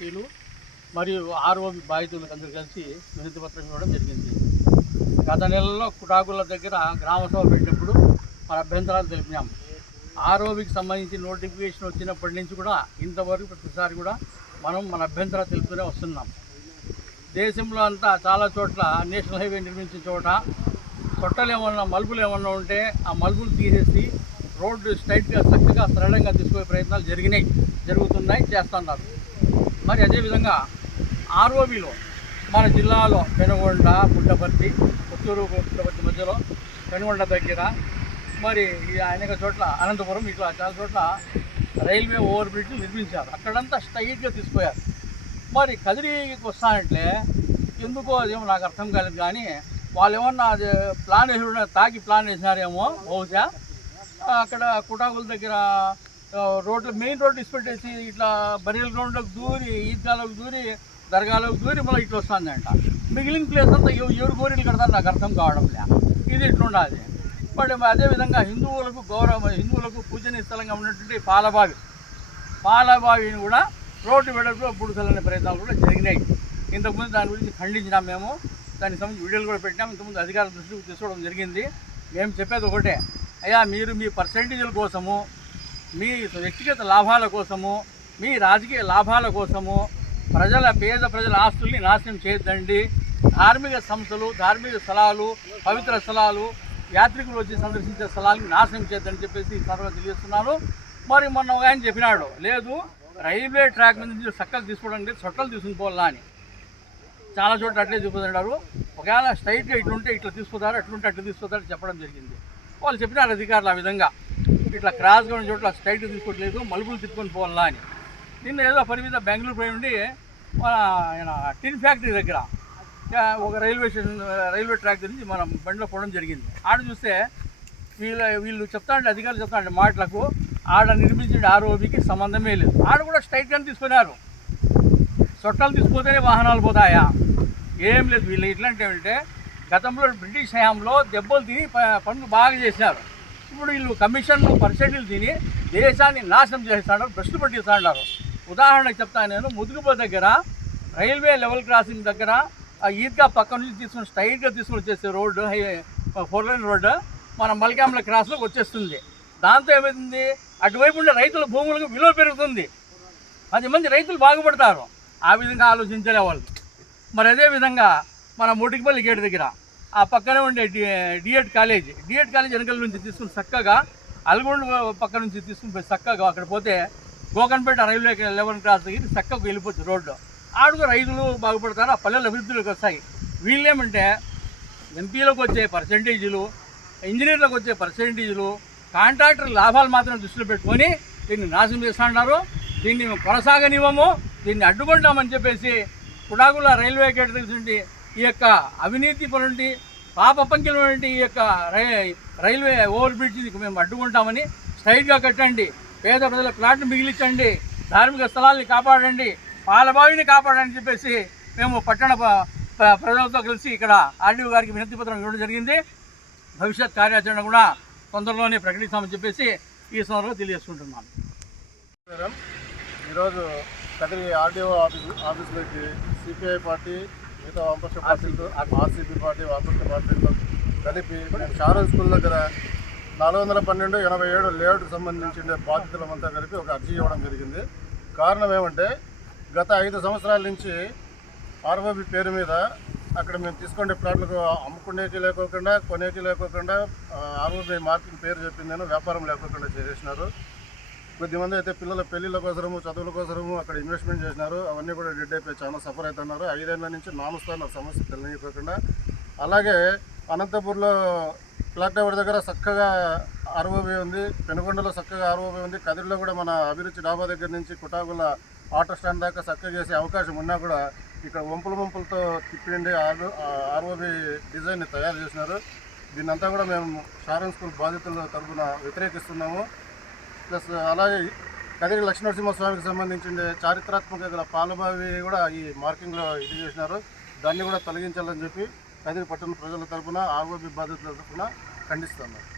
పార్టీలు మరియు ఆర్ఓబి బాధితులకు అందరూ కలిసి వినతి పత్రం ఇవ్వడం జరిగింది. గత నెలలో కుటాకుల దగ్గర గ్రామ సభ పెట్టినప్పుడు మన అభ్యంతరాలు తెలిపినాం. ఆర్ఓబికి సంబంధించి నోటిఫికేషన్ వచ్చినప్పటి నుంచి కూడా ఇంతవరకు ప్రతిసారి కూడా మనం మన అభ్యంతరాలు తెలుపుతూనే వస్తున్నాం. దేశంలో అంతా చాలా చోట్ల నేషనల్ హైవే నిర్మించిన చోట చొట్టలు ఏమన్నా మలుపులు ఏమన్నా ఉంటే ఆ మలుపులు తీసేసి రోడ్డు స్ట్రైట్గా చక్కగా సరళంగా తీసుకునే ప్రయత్నాలు జరిగినాయి జరుగుతున్నాయి చేస్తున్నారు. మరి అదేవిధంగా ఆర్ఓబిలో మన జిల్లాలో పెనుగొండ పుట్టపర్తి పుత్తూరు పుట్టపర్తి మధ్యలో పెనుగొండ దగ్గర మరి అనేక చోట్ల అనంతపురం ఇట్లా చాలా చోట్ల రైల్వే ఓవర్ బ్రిడ్జ్ నిర్మించారు. అక్కడంతా స్ట్రైట్గా తీసుకుపోయారు. మరి కదిరికి వస్తానంటే ఎందుకో అదేమో నాకు అర్థం కాలేదు కానీ వాళ్ళు ఏమన్నా అది ప్లాన్ వేసి తాకి ప్లాన్ వేసినారేమో బహుశా. అక్కడ కుటాకుల దగ్గర రోడ్లు మెయిన్ రోడ్డు ఇసిపెట్టేసి ఇట్లా బరియల్ గ్రౌండ్లోకి దూరి ఈద్గాలోకి దూరి దర్గాలోకి దూరి మళ్ళీ ఇట్లా వస్తుందంట. మిగిలిన ప్లేస్ అంతా ఎవరు గోరీలు కడతారు నాకు అర్థం కావడం లే. ఇది ఇట్లుండాలి. బట్ అదేవిధంగా హిందువులకు గౌరవ హిందువులకు పూజనీయ స్థలంగా ఉన్నటువంటి పాలబావి. పాలబావిని కూడా రోడ్డు వెడల్పు పుడుసలనే ప్రయత్నాలు కూడా జరిగినాయి. ఇంతకుముందు దాని గురించి ఖండించినాం మేము. దానికి సంబంధించి వీడియోలు కూడా పెట్టినాం. ఇంతకుముందు అధికారుల దృష్టికి తీసుకోవడం జరిగింది. మేము చెప్పేది ఒకటే. అయ్యా మీరు మీ పర్సంటేజ్ల కోసము మీ వ్యక్తిగత లాభాల కోసము మీ రాజకీయ లాభాల కోసము ప్రజల పేద ప్రజల ఆస్తుల్ని నాశనం చేయొద్దండి. ధార్మిక సంస్థలు ధార్మిక స్థలాలు పవిత్ర స్థలాలు యాత్రికులు వచ్చి సందర్శించే స్థలాలను నాశనం చేద్దని చెప్పేసి ఈ సందర్భంగా తెలియజేస్తున్నాను. మరి మొన్న ఒక ఆయన చెప్పినాడు లేదు రైల్వే ట్రాక్ మీద నుంచి చక్కలు తీసుకోవడానికి చొట్టలు తీసుకుని పోవాలా అని. చాలా చోట్ల అట్లే చూపుతున్నారు ఒకవేళ స్ట్రైట్గా ఇట్లుంటే ఇట్లా తీసుకుతారు అట్లుంటే అట్లా తీసుకుతారు చెప్పడం జరిగింది. వాళ్ళు చెప్పినారు అధికారులు ఆ విధంగా. ఇట్లా క్రాస్గా ఉన్న చోట్ల స్ట్రైట్ తీసుకోవట్లేదు మలుపులు తిప్పుకొని పోవాలా అని. నిన్న ఏదో పని మీద బెంగళూరు పోయి ఉండి మన ఆయన టిన్ ఫ్యాక్టరీ దగ్గర ఒక రైల్వే స్టేషన్ రైల్వే ట్రాక్ నుంచి మనం బండిలో పోవడం జరిగింది. ఆడ చూస్తే వీళ్ళ వీళ్ళు చెప్తాంటే అధికారులు చెప్తాంటే మాటలకు ఆడ నిర్మించిన ఆర్ఓబికి సంబంధమే లేదు. ఆడ కూడా స్ట్రైట్గానే తీసుకున్నారు. చొట్టాలు తీసుకుపోతేనే వాహనాలు పోతాయా? ఏం లేదు. వీళ్ళు ఇట్లాంటి అంటే గతంలో బ్రిటిష్ హయాంలో దెబ్బలు తిని పనులు బాగా చేశారు. ఇప్పుడు వీళ్ళు కమిషన్ పర్సెంట్లు తిని దేశాన్ని నాశనం చేస్తాడు భ్రష్టు పట్టిస్తాడారు ఉదాహరణకు చెప్తాను నేను ముదుగుప దగ్గర రైల్వే లెవెల్ క్రాసింగ్ దగ్గర ఆ ఈద్గా పక్క నుంచి తీసుకుని స్ట్రైట్గా తీసుకుని వచ్చేసే road high four line road మన మల్కాంల క్రాస్లోకి వచ్చేస్తుంది. దాంతో ఏమవుతుంది అటువైపు ఉండే రైతుల భూములకు విలువ పెరుగుతుంది. పది మంది రైతులు బాగుపడతారు. ఆ విధంగా ఆలోచించలే వాళ్ళు. మరి అదే విధంగా మన మొటికిపల్లి గేటు దగ్గర ఆ పక్కనే ఉండే డిఎడ్ కాలేజ్ డిఎడ్ కాలేజ్ వెనకల నుంచి తీసుకుని చక్కగా అల్గొండ పక్క నుంచి తీసుకుని పోయి చక్కగా అక్కడ పోతే గోకన్పేట రైల్వే లెవెన్ క్రాస్ దగ్గర చక్కగా వెళ్ళిపోతుంది రోడ్డు. ఆడుగు రైతులు బాగుపడతారు ఆ పల్లెల అభివృద్ధిలోకి వస్తాయి. వీళ్ళేమంటే ఎంపీలకు వచ్చే పర్సంటేజీలు ఇంజనీర్లకు వచ్చే పర్సంటేజీలు కాంట్రాక్టర్ లాభాలు మాత్రం దృష్టిలో పెట్టుకొని దీన్ని నాశనం చేస్తున్నారు దీన్ని కొనసాగనివ్వము దీన్ని అడ్డుకుంటామని చెప్పేసి కుడాగుల రైల్వే గేట్ దగ్గర ఈ యొక్క అవినీతి పనుంటి పాప పంకిలటువంటి ఈ యొక్క రై రైల్వే ఓవర్ బ్రిడ్జ్ని మేము అడ్డుకుంటామని స్ట్రైట్గా కట్టండి. పేద ప్రజల ప్లాట్ను మిగిలించండి. ధార్మిక స్థలాల్ని కాపాడండి. పాలబావిని కాపాడని చెప్పేసి మేము పట్టణ ప్రజలతో కలిసి ఇక్కడ ఆర్డీఓ గారికి వినతి పత్రం ఇవ్వడం జరిగింది. భవిష్యత్ కార్యాచరణ కూడా తొందరలోనే ప్రకటిస్తామని చెప్పేసి ఈ సందర్భంగా తెలియజేసుకుంటున్నాను. ఈరోజు కదిరి ఆర్డీఓ ఆఫీస్ ఆఫీస్లోకి సిపిఐ పార్టీ మిగతా వామపక్ష పార్టీలతో ఆర్సీపీ పార్టీ వామపక్ష పార్టీలతో కలిపి మేము షారన్ స్కూల్ దగ్గర నాలుగు వందల పన్నెండు ఎనభై ఏడు లేఅవుట్కి సంబంధించిన బాధితులమంతా కలిపి ఒక అర్జీ ఇవ్వడం జరిగింది. కారణం ఏమంటే గత ఐదు సంవత్సరాల నుంచి ఆర్ఓబి పేరు మీద అక్కడ మేము తీసుకునే ప్లాట్లకు అమ్ముకునేటి లేకోకుండా కొనేటి లేకోకుండా ఆర్ఓబి మార్కింగ్ పేరు చెప్పింది నేను వ్యాపారం లేకోకుండా చేసేసినారు. కొద్దిమంది అయితే పిల్లల పెళ్ళిళ్ళ కోసము చదువుల కోసము అక్కడ ఇన్వెస్ట్మెంట్ చేసినారు. అవన్నీ కూడా డెడ్ అయిపోయి చాలా సఫర్ అవుతున్నారు. ఐదేళ్ళ నుంచి నానుస్తున్నారు సమస్య తెలియకోకుండా అలాగే అనంతపూర్లో క్లాక్ టవర్ దగ్గర చక్కగా ఆర్ఓబి ఉంది పెనుగొండలో చక్కగా ఆర్ఓబి ఉంది. కదిరిలో కూడా మన అభిరుచి డాబా దగ్గర నుంచి కుటాకుల ఆటో స్టాండ్ దాకా చక్కగా చేసే అవకాశం ఉన్నా కూడా ఇక్కడ వంపుల వంపులతో తిప్పిండి ఆర్ ఆర్ఓబి డిజైన్ని తయారు చేసినారు. దీన్నంతా కూడా మేము షారన్ స్కూల్ బాధితుల తరఫున వ్యతిరేకిస్తున్నాము. ప్లస్ అలాగే కదిరి లక్ష్మీనరసింహస్వామికి సంబంధించిన చారిత్రాత్మక గల పాలబావి కూడా ఈ మార్కింగ్లో ఇది చేసినారు. దాన్ని కూడా తొలగించాలని చెప్పి కదిరి పట్టణ ప్రజల తరఫున ఆర్ఓబి బాధితుల తరఫున ఖండిస్తున్నారు